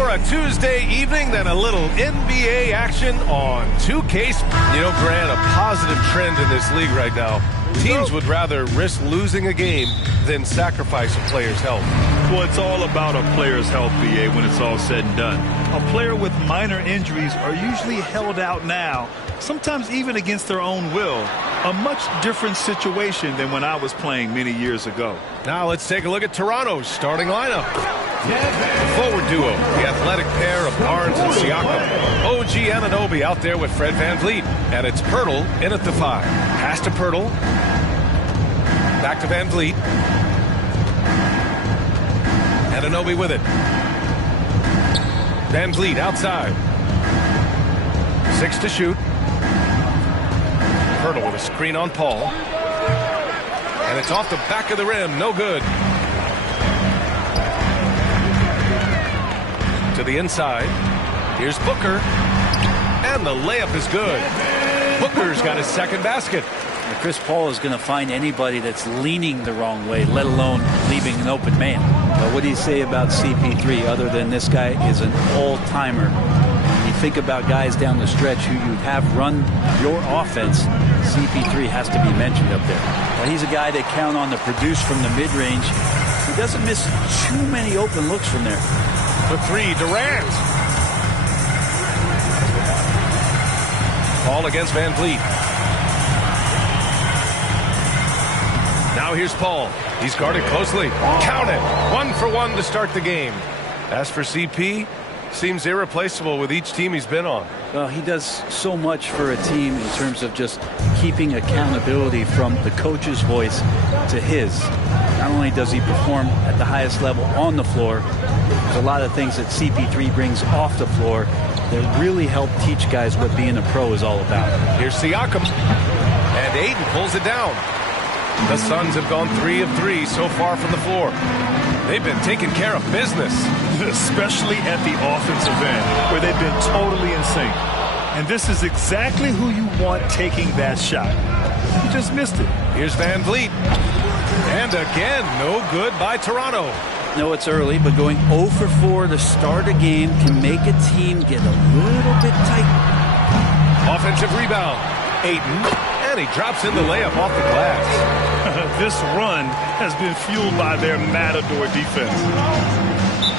for a Tuesday evening than a little NBA action on 2K. You know, Grant, a positive trend in this league right now. Teams would rather risk losing a game than sacrifice a player's health. Well, it's all about a player's health, BA, when it's all said and done. A player with minor injuries are usually held out now, sometimes even against their own will. A much different situation than when I was playing many years ago. Now let's take a look at Toronto's starting lineup. The forward duo, the athletic pair of Barnes and Siakam. OG Anunoby out there with Fred VanVleet. And it's Pirtle in at the 5. Pass to Pirtle. Back to VanVleet. Anunoby with it. VanVleet outside. 6 to shoot. Pirtle with a screen on Paul. And it's off the back of the rim. No good. To the inside. Here's Booker. And the layup is good. Booker's got his second basket. Chris Paul is going to find anybody that's leaning the wrong way, let alone leaving an open man. But what do you say about CP3 other than this guy is an all-timer? You think about guys down the stretch who you have run your offense, CP3 has to be mentioned up there. Well, he's a guy that count on to produce from the mid-range. He doesn't miss too many open looks from there. The 3, Durant. Paul against VanVleet. Now here's Paul. He's guarded closely. Count it. 1 for 1 to start the game. As for CP, seems irreplaceable with each team he's been on. Well, he does so much for a team in terms of just keeping accountability from the coach's voice to his. Not only does he perform at the highest level on the floor, there's a lot of things that CP3 brings off the floor that really help teach guys what being a pro is all about. Here's Siakam. And Ayton pulls it down. The Suns have gone 3 of 3 so far from the floor. They've been taking care of business. Especially at the offensive end, where they've been totally in sync. And this is exactly who you want taking that shot. You just missed it. Here's VanVleet. And again, no good by Toronto. No, it's early, but going 0 for 4 to start a game can make a team get a little bit tight. Offensive rebound. Ayton. And he drops in the layup off the glass. This run has been fueled by their matador defense.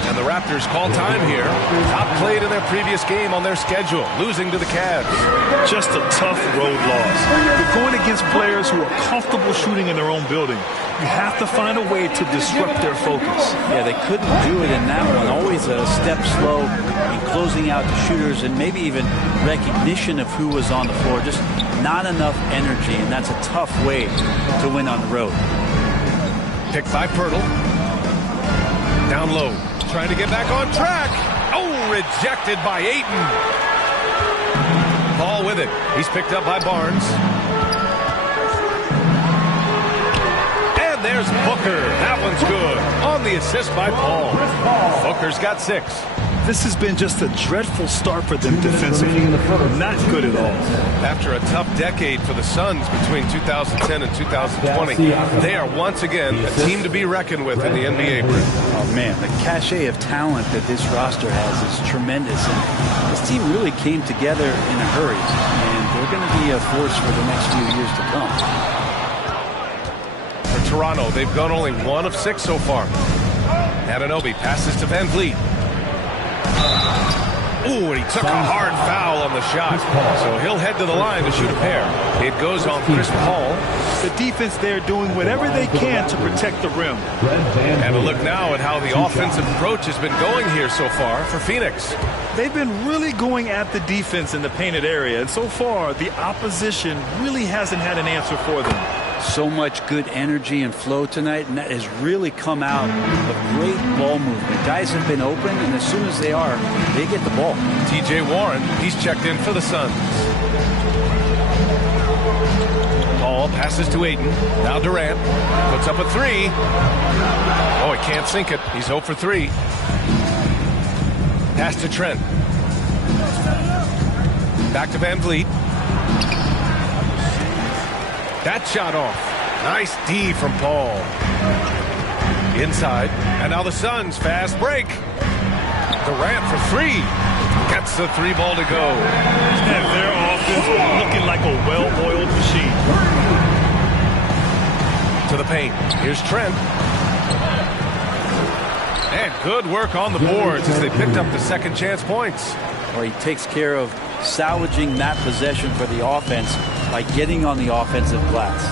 And the Raptors call time here. Outplayed in their previous game on their schedule, losing to the Cavs. Just a tough road loss. You're going against players who are comfortable shooting in their own building. You have to find a way to disrupt their focus. Yeah, they couldn't do it in that one. Always a step slow in closing out the shooters and maybe even recognition of who was on the floor. Just not enough energy, and that's a tough way to win on the road. Picked by Pirtle. Down low. Trying to get back on track. Oh, rejected by Ayton. Paul with it. He's picked up by Barnes. And there's Booker. That one's good. On the assist by Paul. Booker's got 6. This has been just a dreadful start for them defensively. Not good at all. After a tough decade for the Suns between 2010 and 2020, they are once again a team to be reckoned with in the NBA. Oh, man, the cachet of talent that this roster has is tremendous. And this team really came together in a hurry, and they're going to be a force for the next few years to come. For Toronto, they've gone only 1 of 6 so far. Anunoby passes to VanVleet. Ooh, and he took a hard foul on the shot. So he'll head to the line to shoot a pair. It goes on Chris Paul. The defense there doing whatever they can to protect the rim. And a look now at how the offensive approach has been going here so far for Phoenix. They've been really going at the defense in the painted area. And so far, the opposition really hasn't had an answer for them. So much good energy and flow tonight, and that has really come out of great ball movement. Guys have been open, and as soon as they are, they get the ball. TJ Warren, he's checked in for the Suns. Paul passes to Ayton. Now Durant puts up a 3. Oh, he can't sink it. He's 0 for 3. Pass to Trent. Back to VanVleet. That shot off. Nice D from Paul. Inside. And now the Suns fast break. Durant for three. Gets the three ball to go. And their offense looking like a well-oiled machine. To the paint. Here's Trent. And good work on the boards as they picked up the second chance points. Or he takes care of salvaging that possession for the offense by getting on the offensive glass.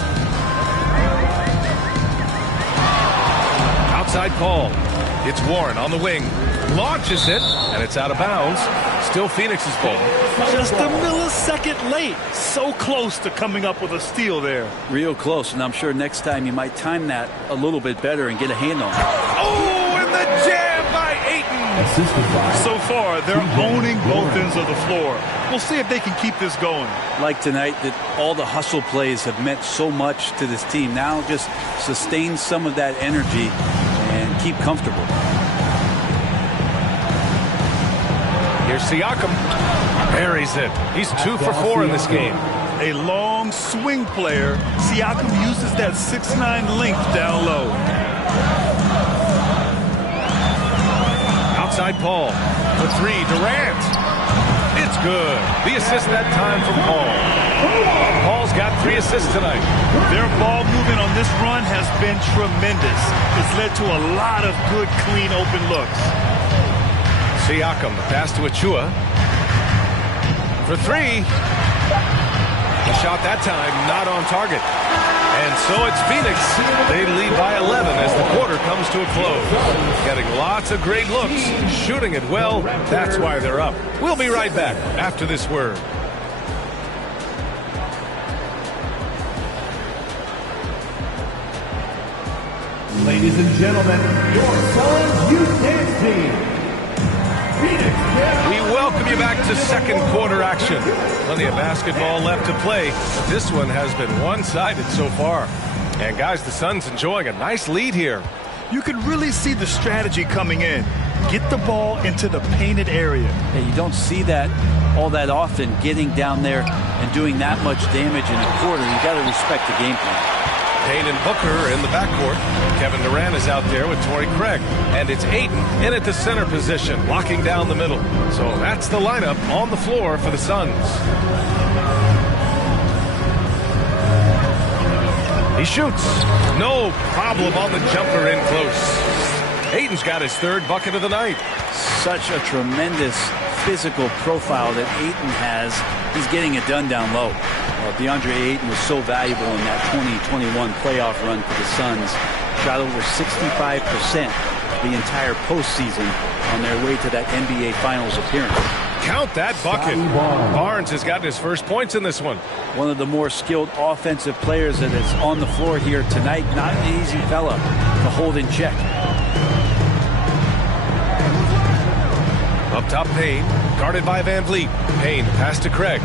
Outside call. It's Warren on the wing. Launches it, and it's out of bounds. Still Phoenix's ball. Just a millisecond late. So close to coming up with a steal there. Real close, and I'm sure next time you might time that a little bit better and get a hand on it. Oh, and the jam by Ayton. So far, they're owning both ends of the floor. We'll see if they can keep this going. Like tonight, that all the hustle plays have meant so much to this team. Now just sustain some of that energy and keep comfortable. Here's Siakam. Buries it. He's 2 for 4 in this game. A long swing player. Siakam uses that 6'9" length down low. Outside Paul. For three, Durant. It's good. The assist that time from Paul. Paul's got 3 assists tonight. Their ball movement on this run has been tremendous. It's led to a lot of good, clean, open looks. Siakam, the pass to Achua. For three. The shot that time not on target. And so it's Phoenix. They lead by 11 as the quarter comes to a close. Getting lots of great looks, shooting it well. That's why they're up. We'll be right back after this word. Ladies and gentlemen, your Suns Youth Dance Team. We welcome you back to second quarter action. Plenty of basketball left to play. This one has been one-sided so far. And guys, the Suns enjoying a nice lead here. You can really see the strategy coming in. Get the ball into the painted area. Yeah, you don't see that all that often, getting down there and doing that much damage in a quarter. You got to respect the game plan. Payne and Booker in the backcourt. Kevin Durant is out there with Torrey Craig. And it's Ayton in at the center position, locking down the middle. So that's the lineup on the floor for the Suns. He shoots. No problem on the jumper in close. Ayton's got his 3rd bucket of the night. Such a tremendous physical profile that Ayton has. He's getting it done down low. DeAndre Ayton was so valuable in that 2021 playoff run for the Suns. Shot over 65% the entire postseason on their way to that NBA Finals appearance. Count that bucket. Barnes has gotten his first points in this one. One of the more skilled offensive players that is on the floor here tonight. Not an easy fella to hold in check. Up top, Payne, guarded by Van Vliet. Payne, pass to Craig.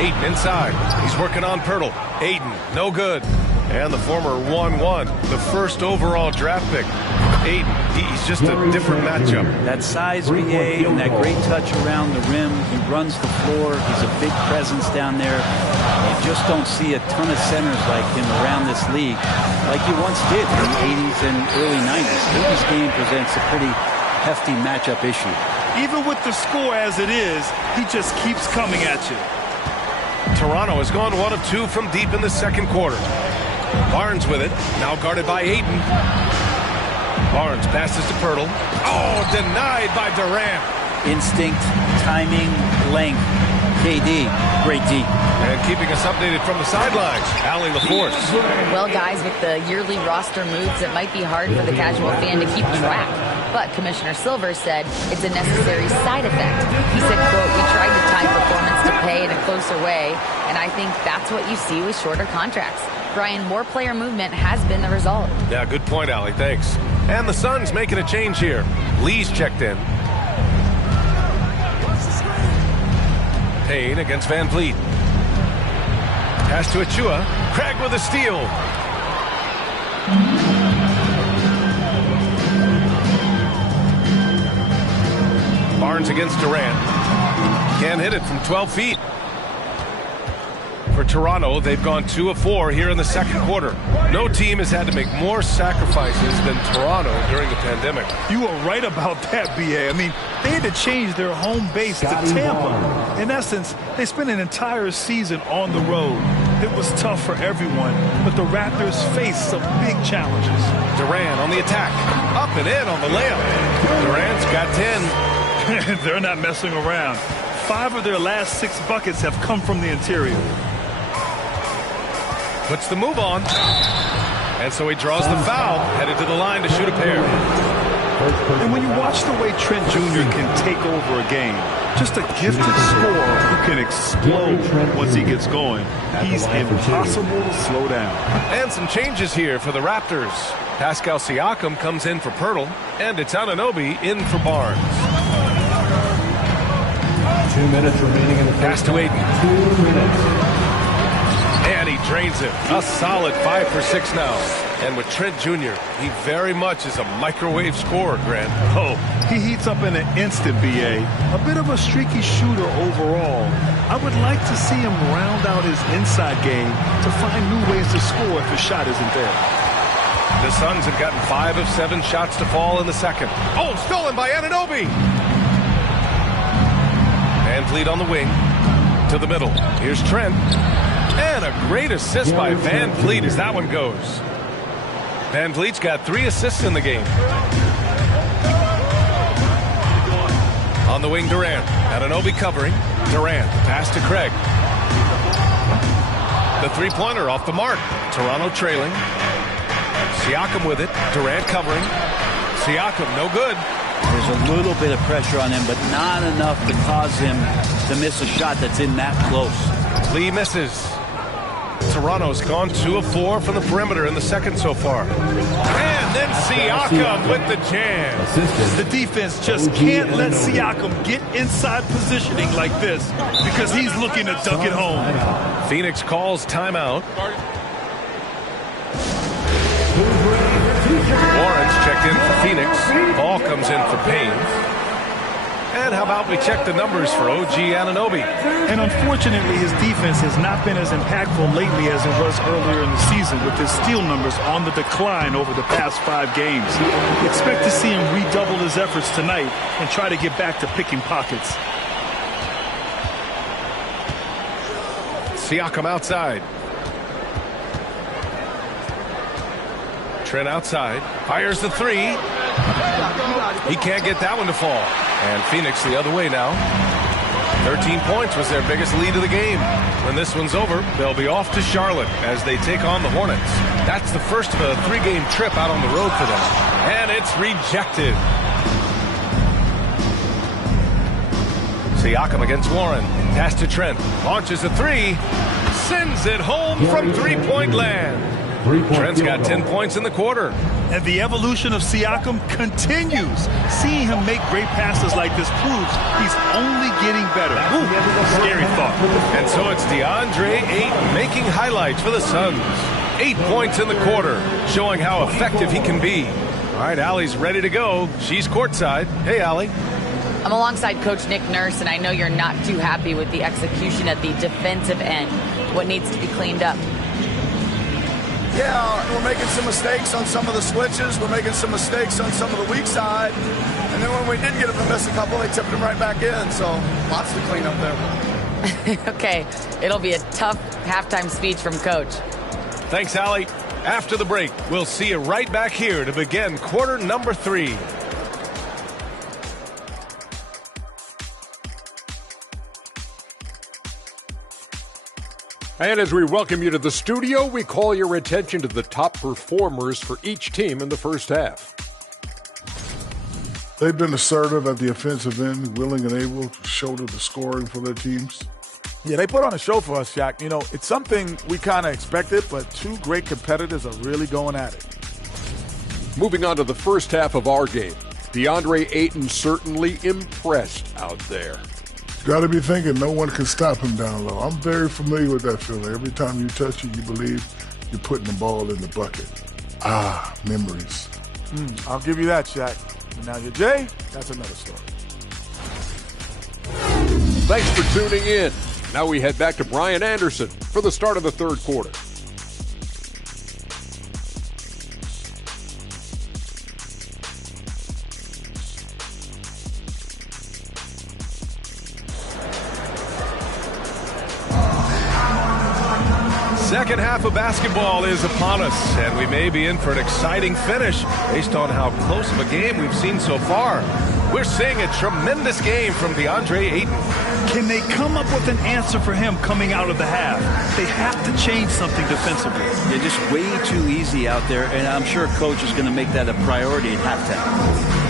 Ayton inside. He's working on Pirtle. Ayton, no good. And the former 1-1, the first overall draft pick. Ayton, he's just a different matchup. That size BA and that great touch around the rim. He runs the floor. He's a big presence down there. You just don't see a ton of centers like him around this league like you once did in the 80s and early 90s. Ayton's game presents a pretty hefty matchup issue. Even with the score as it is, he just keeps coming at you. Toronto has gone 1 of 2 from deep in the second quarter. Barnes with it, now guarded by Ayton. Barnes passes to Pirtle. Oh, denied by Durant. Instinct, timing, length. KD, great D. And keeping us updated from the sidelines, Allie LaForce. Well, guys, with the yearly roster moves, it might be hard for the casual fan to keep track. But Commissioner Silver said it's a necessary side effect. He said, quote, "We tried to tie performance to pay in a closer way, and I think that's what you see with shorter contracts." Brian, more player movement has been the result. Yeah, good point, Allie. Thanks. And the Suns making a change here. Lee's checked in. Payne against Van Vliet. Pass to Achua. Craig with a steal. Barnes against Durant. Can't hit it from 12 feet. For Toronto, they've gone 2 of 4 here in the second quarter. No team has had to make more sacrifices than Toronto during the pandemic. You were right about that, B.A. I mean, they had to change their home base to Tampa. In essence, they spent an entire season on the road. It was tough for everyone, but the Raptors faced some big challenges. Durant on the attack. Up and in on the layup. Durant's got 10. They're not messing around. 5 of their last 6 buckets have come from the interior. Puts the move on. And so he draws the foul, headed to the line to shoot a pair. And when you watch the way Trent Jr. can take over a game, just a gifted scorer who can explode once he gets going, he's impossible to slow down. And some changes here for the Raptors. Pascal Siakam comes in for Pirtle, and it's Anunoby in for Barnes. 2 minutes remaining in the Pass to Ayton. 2 minutes. And he drains it. A solid 5 for 6 now. And with Trent Jr., he very much is a microwave scorer, Grant. Oh, he heats up in an instant, B.A. A bit of a streaky shooter overall. I would like to see him round out his inside game to find new ways to score if his shot isn't there. The Suns have gotten 5 of 7 shots to fall in the second. Oh, stolen by Anunoby. Van Vliet on the wing. To the middle. Here's Trent. And a great assist by Van Vliet as that one goes. Van Vliet's got 3 assists in the game. On the wing, Durant. Anunoby covering. Durant, pass to Craig. The three-pointer off the mark. Toronto trailing. Siakam with it. Durant covering. Siakam, no good. There's a little bit of pressure on him, but not enough to cause him to miss a shot that's in that close. Lee misses. Toronto's gone 2 of 4 from the perimeter in the second so far. And then Siakam with the jam. The defense just can't let Siakam get inside positioning like this because he's looking to dunk it home. Phoenix calls timeout. Warren's checked in for Phoenix. Ball comes in for Payne. And how about we check the numbers for OG Anunoby? And unfortunately, his defense has not been as impactful lately as it was earlier in the season, with his steal numbers on the decline over the past 5 games. Expect to see him redouble his efforts tonight and try to get back to picking pockets. Siakam outside. Trent outside. Fires the 3. He can't get that one to fall. And Phoenix the other way now. 13 points was their biggest lead of the game. When this one's over, they'll be off to Charlotte as they take on the Hornets. That's the first of a 3-game trip out on the road for them. And it's rejected. Siakam against Warren. Pass to Trent. Launches a 3. Sends it home from 3-point land. Trent's got 10 points in the quarter. And the evolution of Siakam continues. Seeing him make great passes like this proves he's only getting better. Ooh, scary thought. And so it's DeAndre Ayton making highlights for the Suns. 8 points in the quarter, showing how effective he can be. All right, Allie's ready to go. She's courtside. Hey, Allie. I'm alongside Coach Nick Nurse, and I know you're not too happy with the execution at the defensive end. What needs to be cleaned up? Yeah, we're making some mistakes on some of the switches. We're making some mistakes on some of the weak side. And then when we did get them to miss a couple, they tipped them right back in. So lots to clean up there. Okay, it'll be a tough halftime speech from Coach. Thanks, Allie. After the break, we'll see you right back here to begin quarter number 3. And as we welcome you to the studio, we call your attention to the top performers for each team in the first half. They've been assertive at the offensive end, willing and able to shoulder the scoring for their teams. Yeah, they put on a show for us, Shaq. You know, it's something we kind of expected, but 2 great competitors are really going at it. Moving on to the first half of our game, DeAndre Ayton certainly impressed out there. Got to be thinking no one can stop him down low. I'm very familiar with that feeling. Every time you touch it, you believe you're putting the ball in the bucket. Ah, memories. I'll give you that, Shaq. But now you're Jay, that's another story. Thanks for tuning in. Now we head back to Brian Anderson for the start of the third quarter. Second half of basketball is upon us, and we may be in for an exciting finish based on how close of a game we've seen so far. We're seeing a tremendous game from DeAndre Ayton. Can they come up with an answer for him coming out of the half? They have to change something defensively. They're just way too easy out there, and I'm sure coach is going to make that a priority at halftime.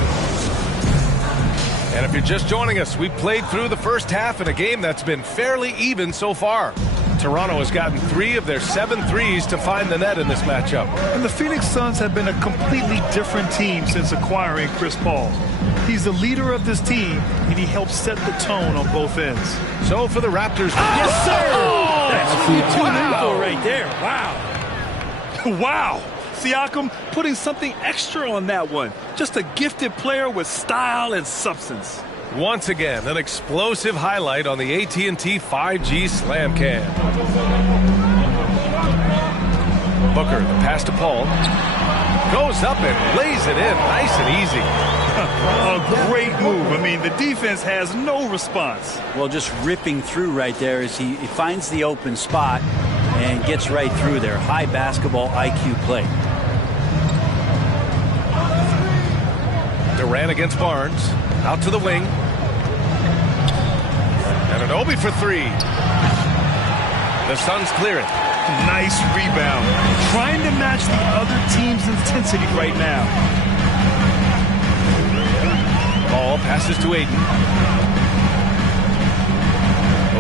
And if you're just joining us, we played through the first half in a game that's been fairly even so far. Toronto has gotten 3 of their 7 threes to find the net in this matchup. And the Phoenix Suns have been a completely different team since acquiring Chris Paul. He's the leader of this team, and he helps set the tone on both ends. So for the Raptors. Yes, sir! Oh, that's what you tune in wow. for right there. Wow. Wow! Siakam putting something extra on that one. Just a gifted player with style and substance. Once again, an explosive highlight on the AT&T 5G Slam Cam. Booker, the pass to Paul. Goes up and lays it in, nice and easy. A great move. I mean, the defense has no response. Well, just ripping through right there as he finds the open spot and gets right through there. High basketball IQ play. Durant against Barnes. Out to the wing. And an Obi for 3. The Suns clear it. Nice rebound. Trying to match the other team's intensity right now. Ball passes to Ayton.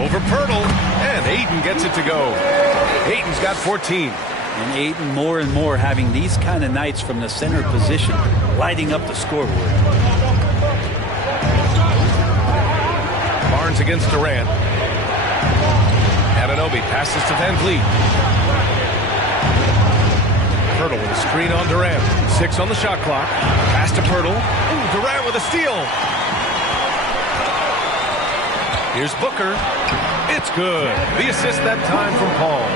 Over Pirtle. And Ayton gets it to go. Ayton's got 14. And Ayton more and more having these kind of nights from the center position, lighting up the scoreboard. Barnes against Durant. Anunoby passes to Van Vliet. Pirtle with a screen on Durant. 6 on the shot clock. Pass to Pirtle. Ooh, Durant with a steal. Here's Booker. It's good. The assist that time from Paul.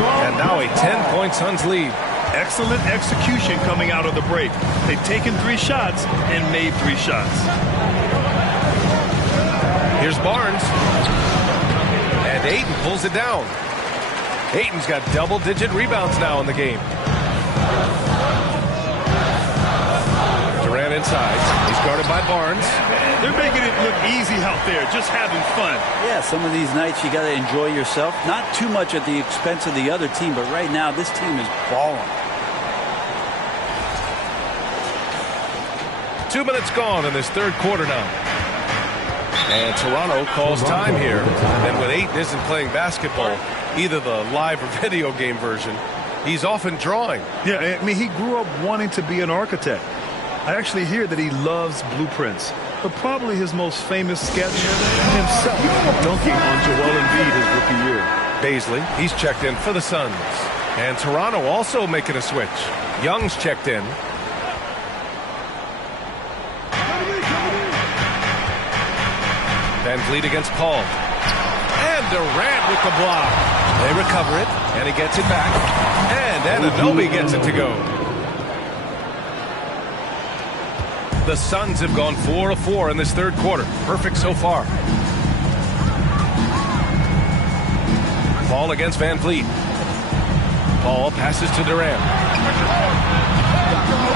And now a 10-point Suns lead. Excellent execution coming out of the break. They've taken 3 shots and made 3 shots. Here's Barnes. And Ayton pulls it down. Ayton's got double-digit rebounds now in the game. Durant inside. He's guarded by Barnes. They're making it look easy out there, just having fun. Yeah, some of these nights you got to enjoy yourself. Not too much at the expense of the other team, but right now this team is balling. 2 minutes gone in this third quarter now. And Toronto calls time here. And when Ayton isn't playing basketball, either the live or video game version, he's often drawing. Yeah, I mean, he grew up wanting to be an architect. I actually hear that he loves blueprints. But probably his most famous sketch, himself dunking on Joel Embiid his rookie year. Baisley, he's checked in for the Suns. And Toronto also making a switch. Young's checked in. Van Vliet against Paul. And Durant with the block. They recover it, and he gets it back. And Anunoby gets it to go. The Suns have gone 4 of 4 in this third quarter. Perfect so far. Paul against Van Vliet. Paul passes to Durant.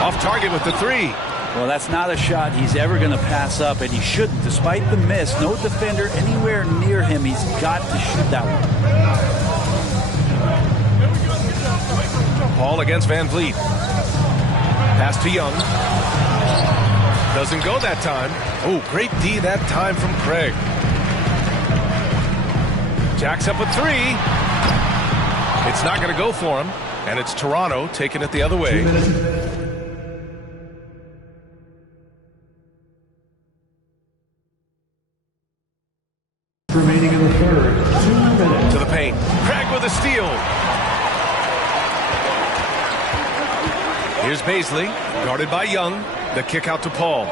Off target with the 3. Well, that's not a shot he's ever going to pass up, and he shouldn't. Despite the miss, no defender anywhere near him. He's got to shoot that one. Paul against Van Vliet. Pass to Young. Doesn't go that time. Oh, great D that time from Craig. Jacks up a 3. It's not going to go for him, and it's Toronto taking it the other way. Remaining in the third, 2 minutes. To the paint. Craig with a steal. Here's Baisley, guarded by Young. The kick out to Paul.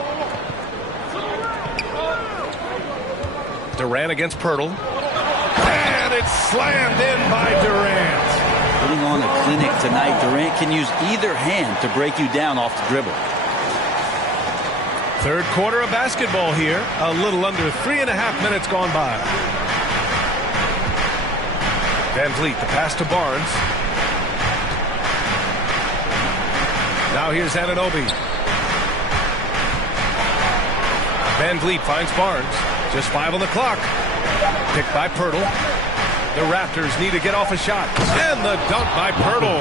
Durant against Pirtle. it's slammed in by Durant. Putting on a clinic tonight. Durant can use either hand to break you down off the dribble. Third quarter of basketball here. A little under 3.5 minutes gone by. Van Vliet, the pass to Barnes. Now here's Anunoby. Van Vliet finds Barnes. Just 5 on the clock. Picked by Pirtle. The Raptors need to get off a shot. And the dunk by Pirtle.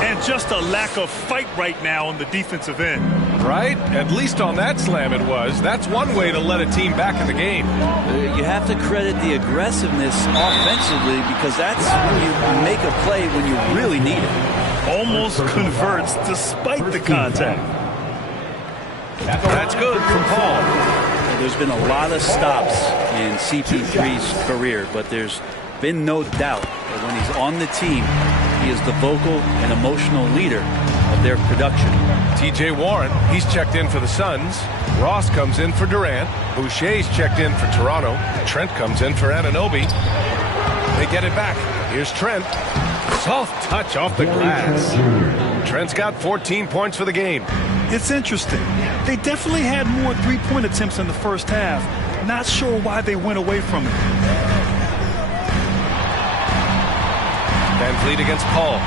And just a lack of fight right now on the defensive end. Right? At least on that slam it was. That's one way to let a team back in the game. You have to credit the aggressiveness offensively, because that's when you make a play when you really need it. Almost converts despite the contact. That's good from Paul. There's been a lot of stops in CP3's career, but there's been no doubt that when he's on the team, he is the vocal and emotional leader of their production. TJ Warren, he's checked in for the Suns. Ross comes in for Durant. Boucher's checked in for Toronto. Trent comes in for Anunoby. They get it back. Here's Trent. Soft touch off the glass. Trent's got 14 points for the game. It's interesting. They definitely had more three-point attempts in the first half. Not sure why they went away from it. Van Vliet against Paul.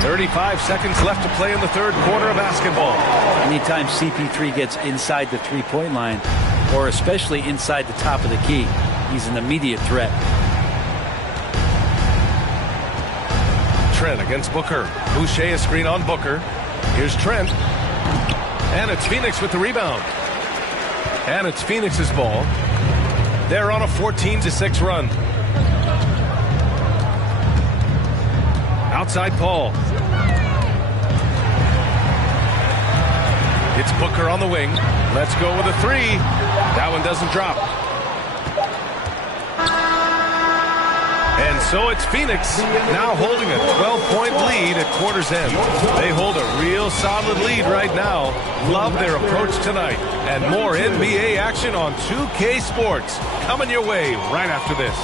35 seconds left to play in the third quarter of basketball. Anytime CP3 gets inside the three-point line, or especially inside the top of the key, he's an immediate threat. Trent against Booker. Boucher a screen on Booker. Here's Trent. And it's Phoenix with the rebound. And it's Phoenix's ball. They're on a 14-6 run. Outside Paul. It's Booker on the wing. Let's go with a three. That one doesn't drop. And so it's Phoenix now holding a 12-point lead at quarter's end. They hold a real solid lead right now. Love their approach tonight. And more NBA action on 2K Sports coming your way right after this.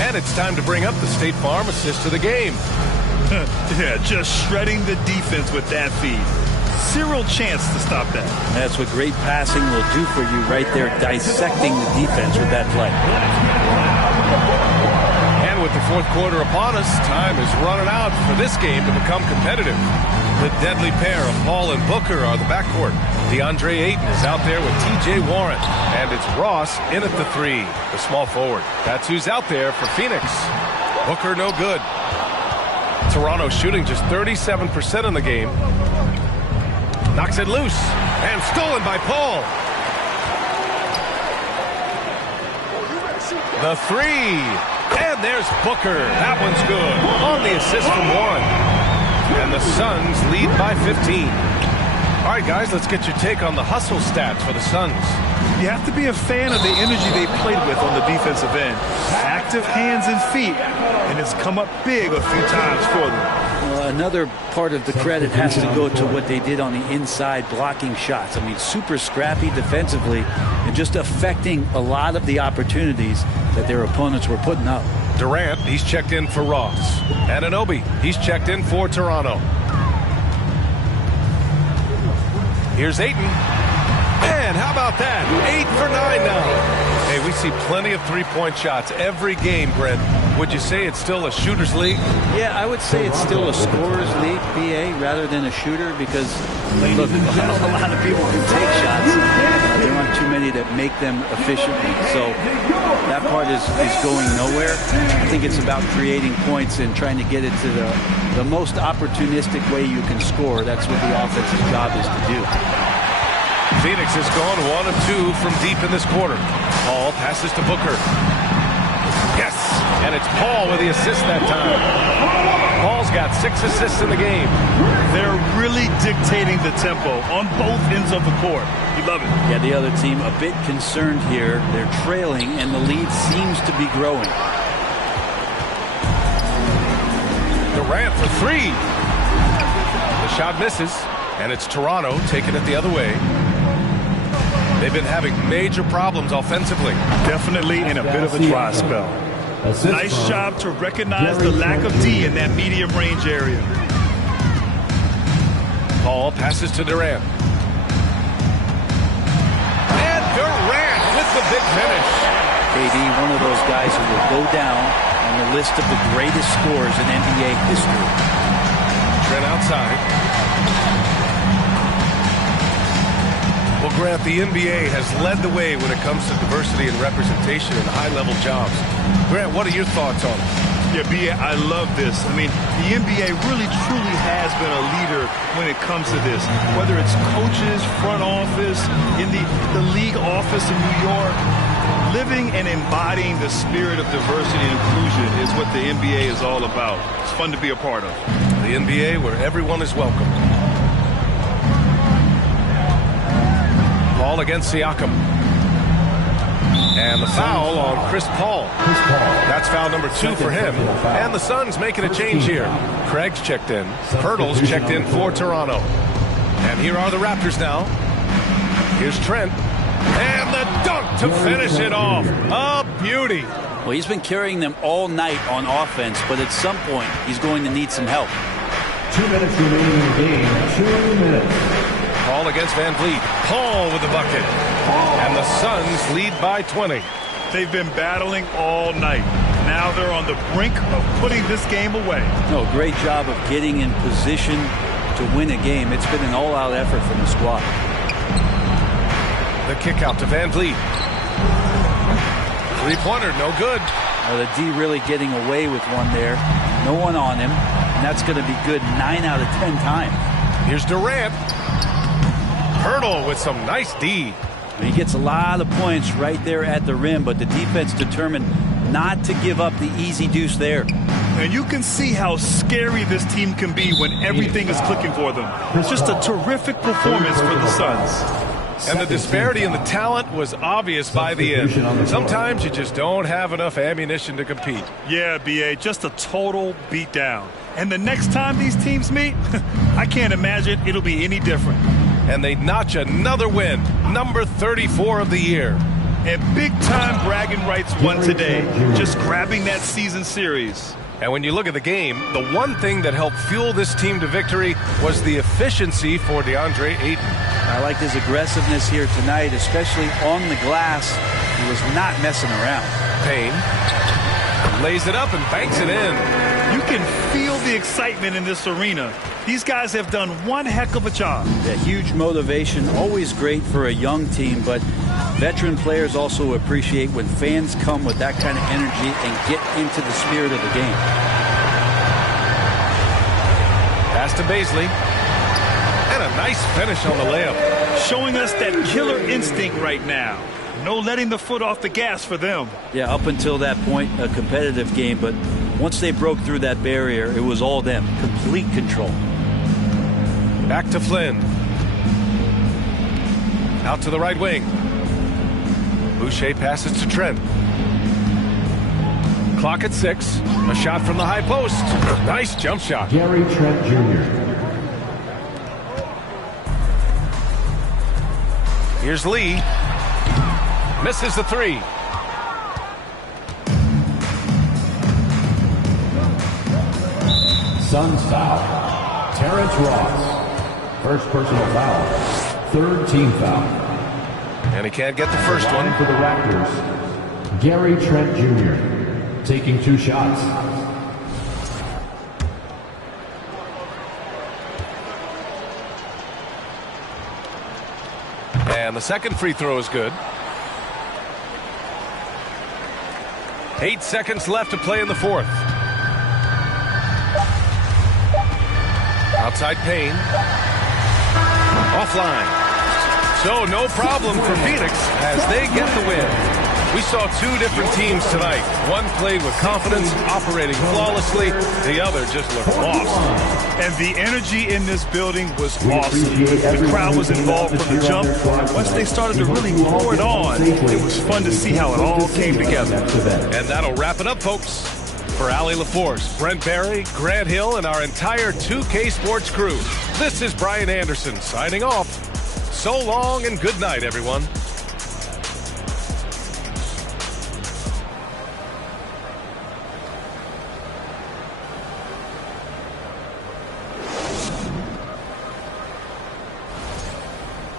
And it's time to bring up the State Farm assist of the game. Yeah, just shredding the defense with that feed. Zero chance to stop that. That's what great passing will do for you right there, dissecting the defense with that play. And with the fourth quarter upon us, time is running out for this game to become competitive. The deadly pair of Paul and Booker are the backcourt. DeAndre Ayton is out there with TJ Warren. And it's Ross in at the three, the small forward. That's who's out there for Phoenix. Booker no good. Toronto shooting just 37% in the game. Knocks it loose. And stolen by Paul. The three. And there's Booker. That one's good. On the assist from Warren. And the Suns lead by 15. All right, guys, let's get your take on the hustle stats for the Suns. You have to be a fan of the energy they played with on the defensive end. Active hands and feet, and it's come up big a few times for them. Another part of the credit has to go to what they did on the inside, blocking shots. I mean, super scrappy defensively and just affecting a lot of the opportunities that their opponents were putting up. Durant, he's checked in for Ross. Anunoby, he's checked in for Toronto. Here's Ayton. And how about that? 8 for 9 now. Hey, we see plenty of three-point shots every game, Brent. Would you say it's still a shooter's league? Yeah, I would say it's still a scorer's league, BA, rather than a shooter, because, look, a lot of people can take shots. There aren't too many that make them efficiently. So that part is going nowhere. I think it's about creating points and trying to get it to the most opportunistic way you can score. That's what the offense's job is to do. Phoenix has gone 1 of 2 from deep in this quarter. Paul passes to Booker. Yes! And it's Paul with the assist that time. Paul's got 6 assists in the game. They're really dictating the tempo on both ends of the court. You love it. Yeah, the other team a bit concerned here. They're trailing, and the lead seems to be growing. Durant for 3. The shot misses, and it's Toronto taking it the other way. They've been having major problems offensively. Definitely in a bit of a dry spell. Nice job to recognize the lack of D in that medium range area. Paul passes to Durant. And Durant with the big finish. KD, one of those guys who will go down on the list of the greatest scorers in NBA history. Trent outside. Well, Grant, the NBA has led the way when it comes to diversity and representation in high-level jobs. Grant, what are your thoughts on it? Yeah, B.A., I love this. I mean, the NBA really, truly has been a leader when it comes to this. Whether it's coaches, front office, in the league office in New York, living and embodying the spirit of diversity and inclusion is what the NBA is all about. It's fun to be a part of. The NBA where everyone is welcome. Ball against Siakam. And the foul on Chris Paul. That's foul number 2 for him. And the Suns making a change here. Craig's checked in. Pirtle's checked in for Toronto. And here are the Raptors now. Here's Trent. And the dunk to finish it off. A beauty. Well, he's been carrying them all night on offense, but at some point, he's going to need some help. 2 minutes remaining in the game. 2 minutes. Paul against Van Vliet. Paul with the bucket. And the Suns lead by 20. They've been battling all night. Now they're on the brink of putting this game away. No, great job of getting in position to win a game. It's been an all-out effort from the squad. The kick out to Van Vliet. 3-pointer, no good. Well, the D really getting away with one there. No one on him. And that's going to be good 9 out of 10 times. Here's Durant. Pirtle with some nice D. He gets a lot of points right there at the rim, but the defense determined not to give up the easy deuce there. And you can see how scary this team can be when everything is clicking for them. It's just a terrific performance for the Suns. And the disparity in the talent was obvious by the end. Sometimes you just don't have enough ammunition to compete. Yeah, B.A., just a total beatdown. And the next time these teams meet, I can't imagine it'll be any different. And they notch another win, number 34 of the year. And big-time bragging rights won today, just grabbing that season series. And when you look at the game, the one thing that helped fuel this team to victory was the efficiency for DeAndre Ayton. I liked his aggressiveness here tonight, especially on the glass. He was not messing around. Payne lays it up and banks it in. You can feel the excitement in this arena. These guys have done one heck of a job. Yeah, huge motivation, always great for a young team, but veteran players also appreciate when fans come with that kind of energy and get into the spirit of the game. Pass to Baisley. And a nice finish on the layup. Showing us that killer instinct right now. No letting the foot off the gas for them. Yeah, up until that point, a competitive game, but once they broke through that barrier, it was all them. Complete control. Back to Flynn. Out to the right wing. Boucher passes to Trent. Clock at 6. A shot from the high post. Nice jump shot. Gary Trent Jr. Here's Lee. Misses the 3. Suns foul. Terrence Ross. First personal foul. Third team foul. And he can't get the first one. For the Raptors, Gary Trent Jr. taking 2 shots. And the second free throw is good. 8 seconds left to play in the 4th. Outside Payne. Offline. So no problem for Phoenix as they get the win. We saw two different teams tonight. One played with confidence, operating flawlessly. The other just looked lost. And the energy in this building was awesome. The crowd was involved from the jump. Once they started to really pour it on, it was fun to see how it all came together. And that'll wrap it up, folks. For Allie LaForce, Brent Barry, Grant Hill, and our entire 2K Sports crew, this is Brian Anderson signing off. So long and good night, everyone.